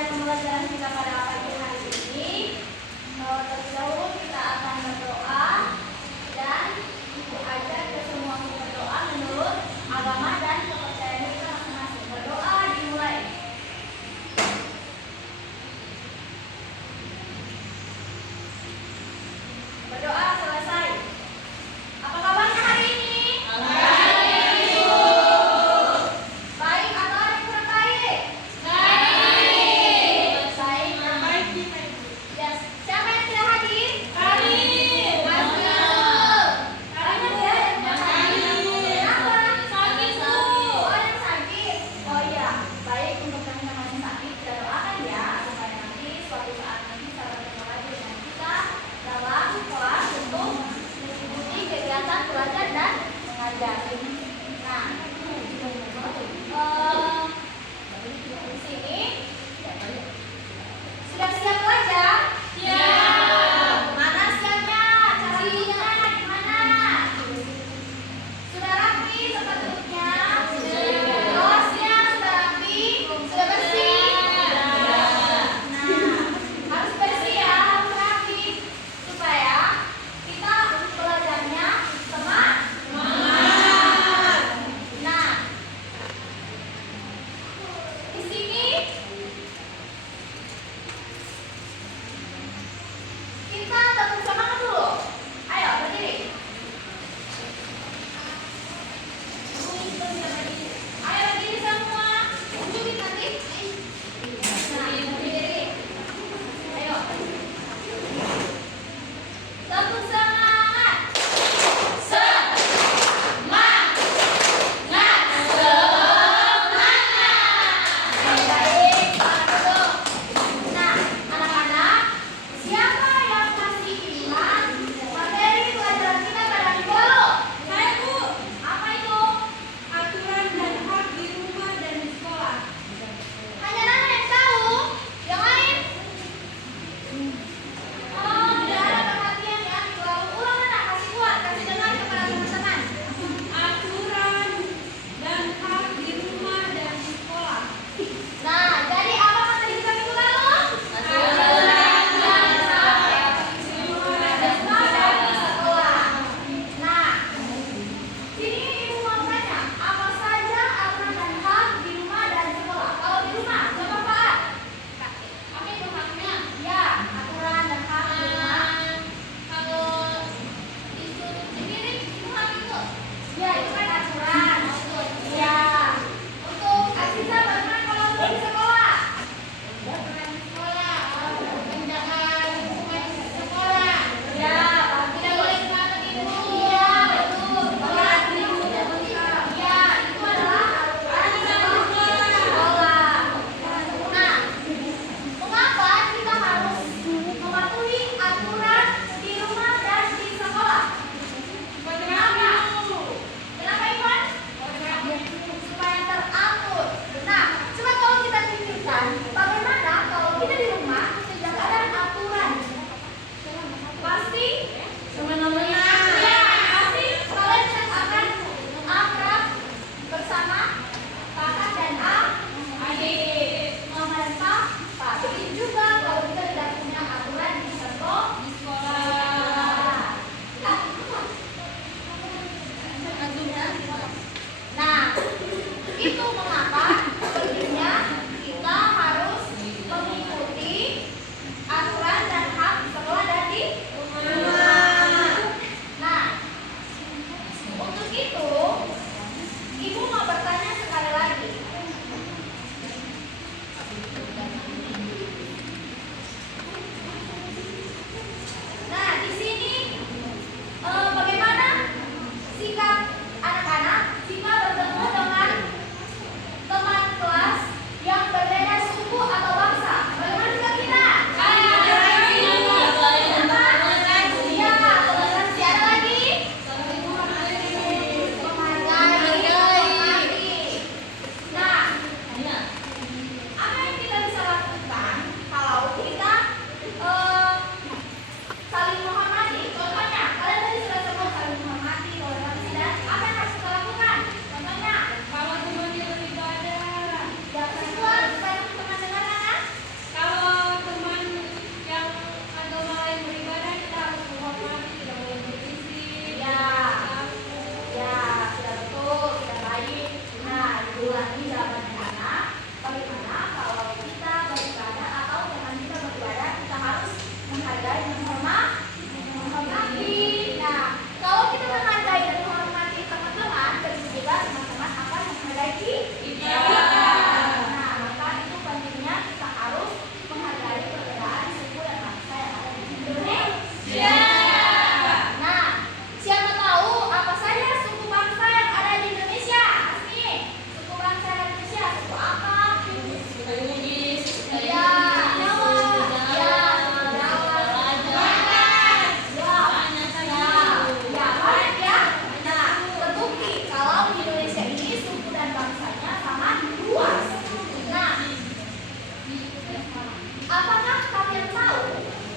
memulai pembelajaran kita pada pagi hari ini, terlebih dahulu kita akan berdoa dan Ibu ajak ke semua berdoa menurut agama dan kepercayaan kita masing-masing. Berdoa dimulai. Berdoa selesai. Apa kabarnya hari ini? Baik atau ada yang kurang baik? Baik. Yes. Siapa yang tidak hadir? Masuk. Karena dia yang tidak hadir. Kenapa?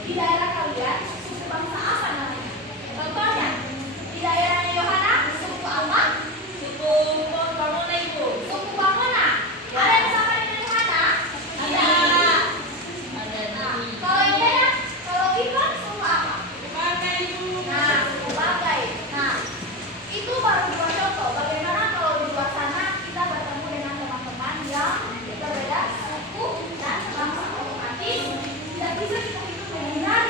Di daerah kalian suku bangsa apa namanya? Contohnya, di daerahnya Yohana suku apa? Suku Bangona Ibu. Suku Bangona. Ada yang sama dengan Yohana? Ada. Nah, kalau yang beda, kalau Ivan suku apa? Bagai Ibu. Nah, suku Bagai. Nah, itu baru dua contoh. Bagaimana kalau di luar sana kita bertemu dengan teman-teman yang berbeda suku dan bangsa, otomatis tidak bisa kita hidup dengan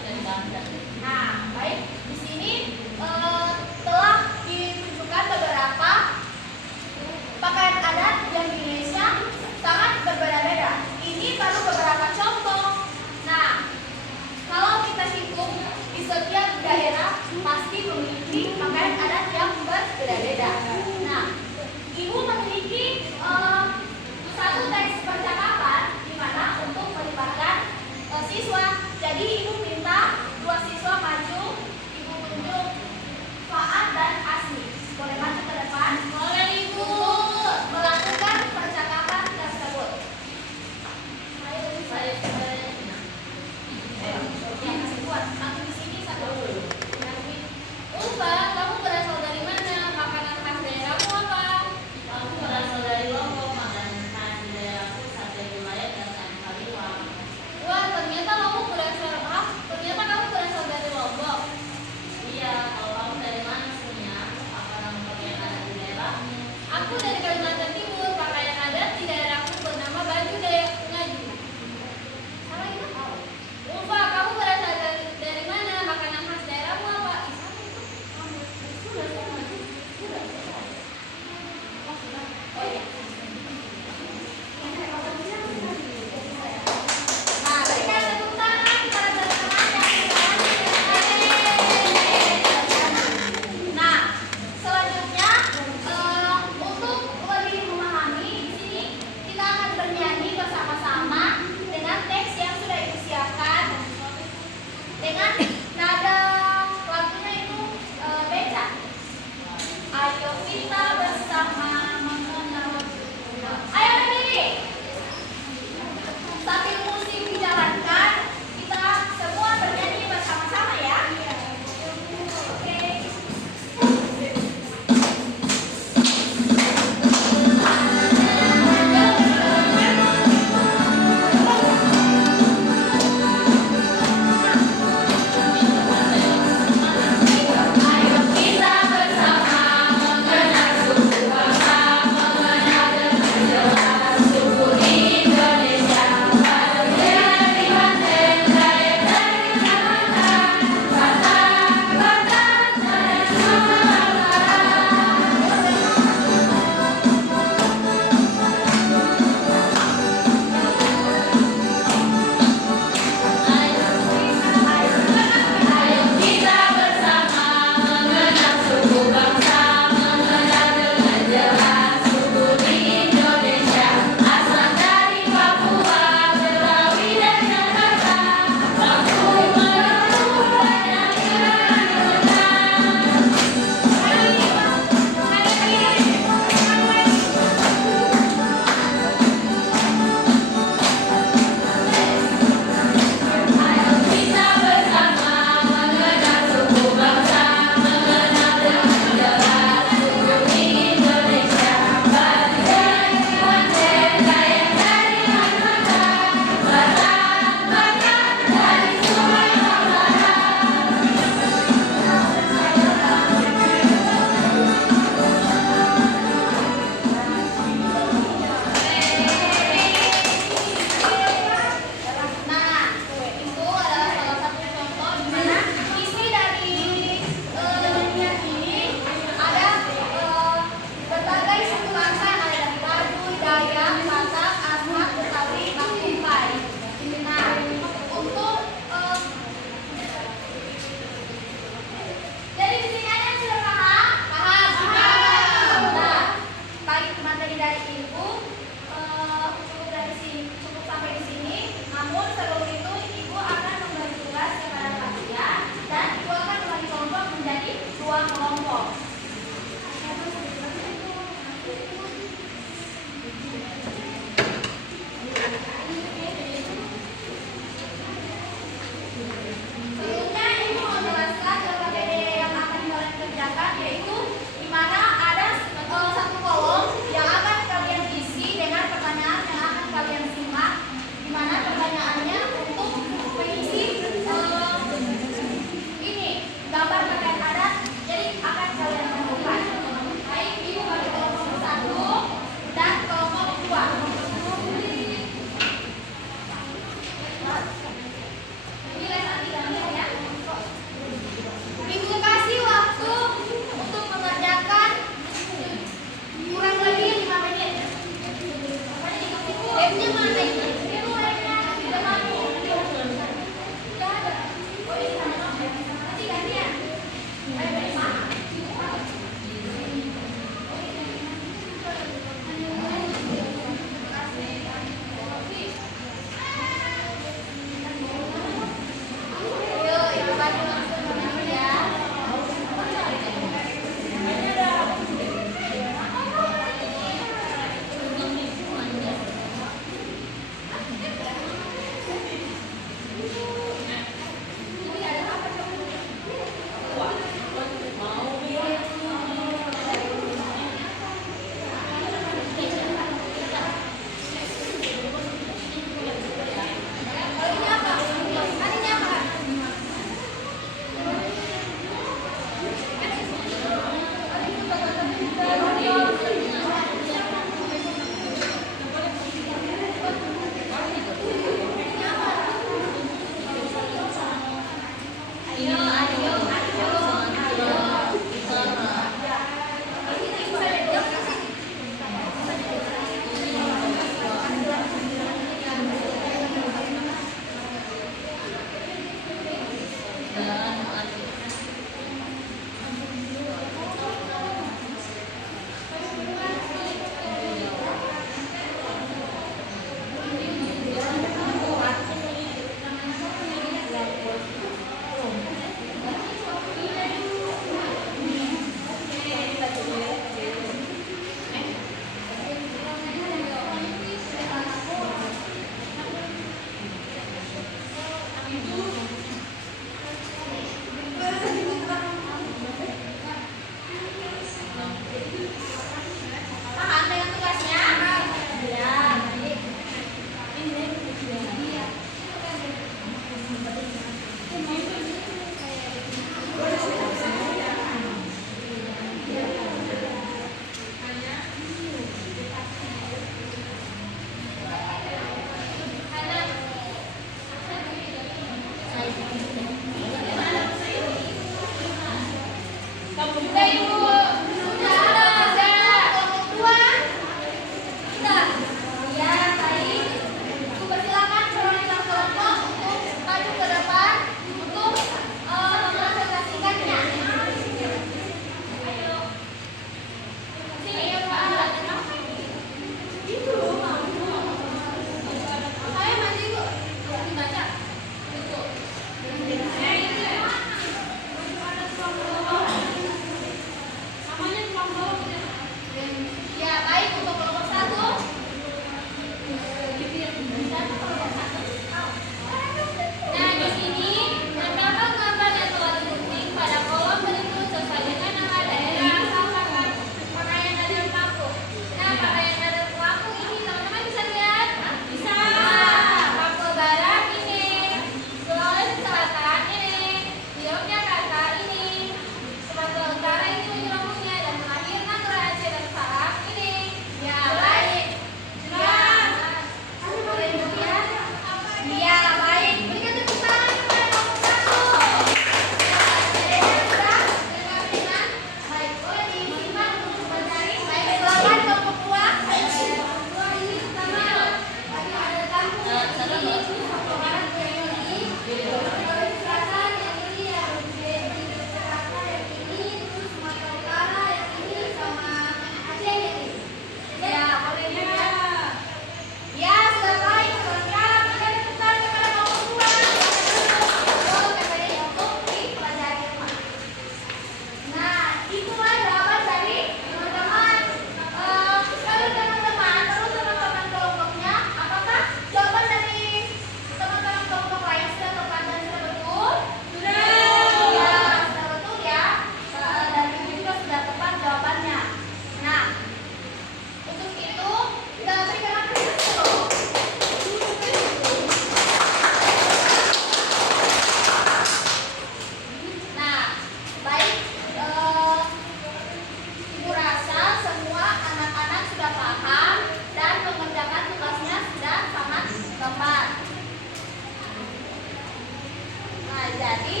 jadi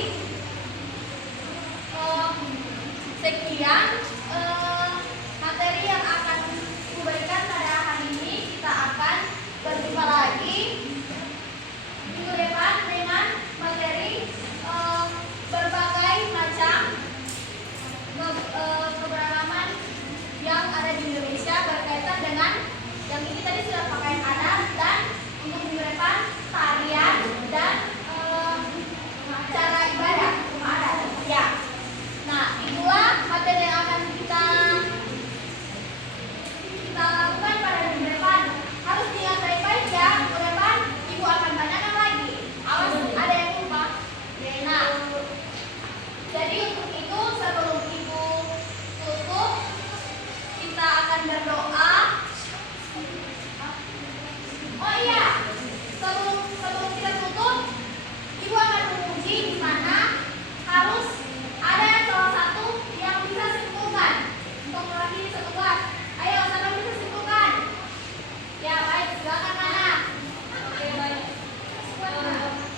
sekian materi yang akan kuberikan pada hari ini. Kita akan berjumpa lagi minggu depan dengan materi berbagai macam keberagaman yang ada di Indonesia berkaitan dengan yang ini tadi sudah pakaian adat, dan untuk minggu depan tarian dan cara ibadah rumah adat. Ya. Nah, itulah materi yang akan kita lakukan pada minggu depan. Harus diingat baik-baik ya. Minggu depan ibu akan tanyakan lagi. Awas ada yang lupa. Nah, jadi untuk itu sebelum ibu tutup, kita akan berdoa. Oh iya, sebelum kita tutup, ibu akan menguji di mana harus ada salah satu yang bisa simpulkan untuk mewakili satu kelas. Ayo, siapa yang bisa simpulkan? Ya, baik, silakan mana? Oke, baik.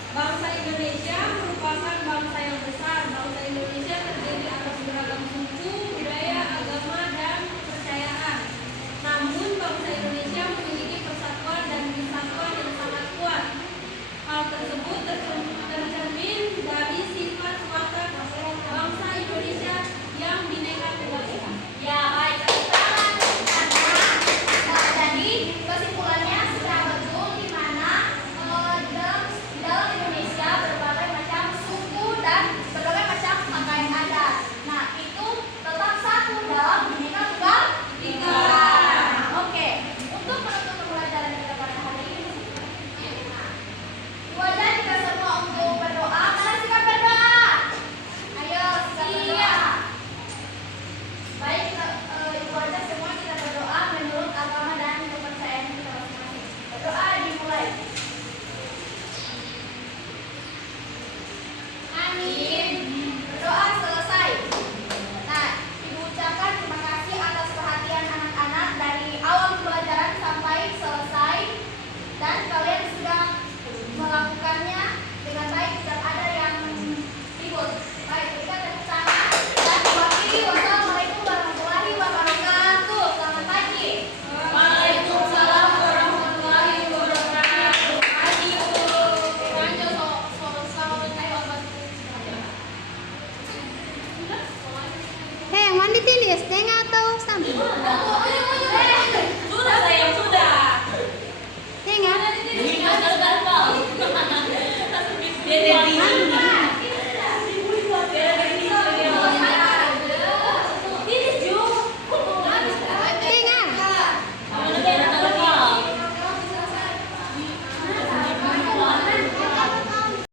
Bangsa Indonesia merupakan bangsa yang besar. Bangsa Indonesia terdiri atas beragam suku, budaya, agama, dan kepercayaan. Namun, bangsa Indonesia memiliki persatuan dan kesatuan yang sangat kuat. Hal tersebut tercermin dari sifat watak bangsa Indonesia yang bineka tunggal ika. Ya, baik, tepuk tangan. Jadi kesimpulannya sudah betul di mana di dalam Indonesia berbagai macam suku dan berbagai macam pakaian adat. Nah, itu tetap satu dalam bineka tunggal ika. Oke, untuk menutup pembelajaran kita pada hari ini, wajah kita semua untuk berdoa. Mana sikap berdoa? Ayo, sikap berdoa. Baik, ibu wajah semua kita berdoa menurut agama dan kepercayaan kita masing-masing. Berdoa dimulai. Amin. Berdoa selesai. Nah, ibu ucapkan terima kasih atas perhatian anak-anak dari awal pembelajaran sampai selesai, dan kalian sudah melakukannya dengan baik, tidak ada yang ribut. Baik, kita tepuk tangan dan diwakili. Wassalamualaikum warahmatullahi wabarakatuh. Selamat pagi. Waalaikumsalam warahmatullahi wabarakatuh. Pagi, Bu. Lanjut, selamat ayo obat. Yang mandi tini setengah atau sampai? Sudah sayang, sudah. Setengah? Dia